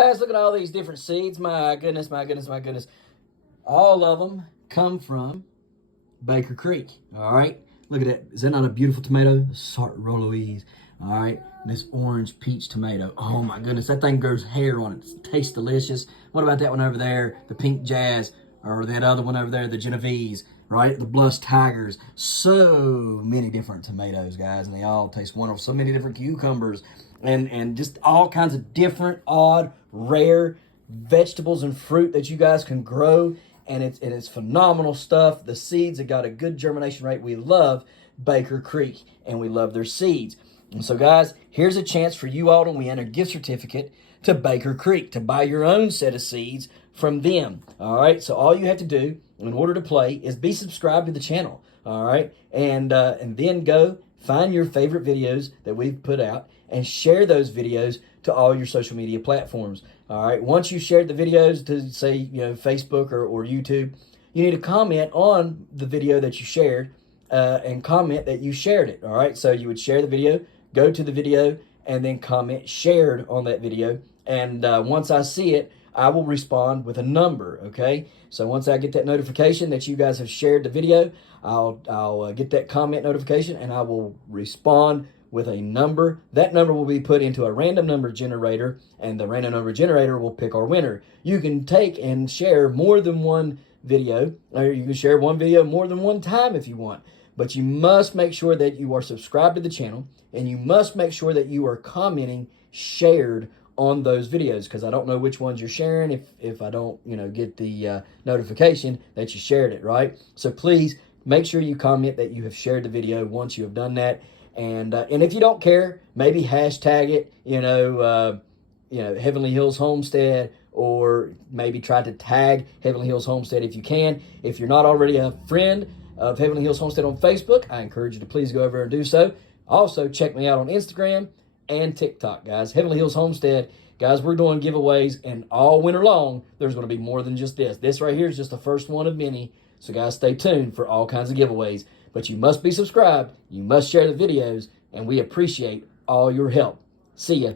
Guys, look at all these different seeds. My goodness, my goodness, my goodness. All of them come from Baker Creek. All right. Look at that. Is that not a beautiful tomato? Sartre Louise. All right. And this orange peach tomato. Oh my goodness. That thing grows hair on it. It tastes delicious. What about that one over there? The pink jazz. Or that other one over there, the Genovese. Right? The Blush Tigers. So many different tomatoes, guys. And they all taste wonderful. So many different cucumbers. And just all kinds of different, odd, rare vegetables and fruit that you guys can grow. And it's phenomenal stuff. The seeds have got a good germination rate. We love Baker Creek, and we love their seeds. And so, guys, here's a chance for you all to win a gift certificate to Baker Creek to buy your own set of seeds from them. All right, so all you have to do in order to play is be subscribed to the channel. All right, and then go find your favorite videos that we've put out and share those videos to all your social media platforms. All right, once you've shared the videos to, say, Facebook or YouTube, you need to comment on the video that you shared and comment that you shared it. All right, so you would share the video, go to the video, and then comment shared on that video. And once I see it, I will respond with a number, okay? So once I get that notification that you guys have shared the video, I'll get that comment notification, and I will respond with a number. That number will be put into a random number generator, and the random number generator will pick our winner. You can take and share more than one video, or you can share one video more than one time if you want. But you must make sure that you are subscribed to the channel, and you must make sure that you are commenting shared on those videos, because I don't know which ones you're sharing if I don't get the notification that you shared it, right? So please make sure you comment that you have shared the video once you have done that. And if you don't care, maybe hashtag it, Heavenly Hills Homestead, or maybe try to tag Heavenly Hills Homestead if you can. If you're not already a friend of Heavenly Hills Homestead on Facebook, I encourage you to please go over and do so. Also, check me out on Instagram and TikTok, guys. Heavenly Hills Homestead. Guys, we're doing giveaways, and all winter long, there's going to be more than just this. This right here is just the first one of many. So, guys, stay tuned for all kinds of giveaways. But you must be subscribed. You must share the videos, and we appreciate all your help. See ya.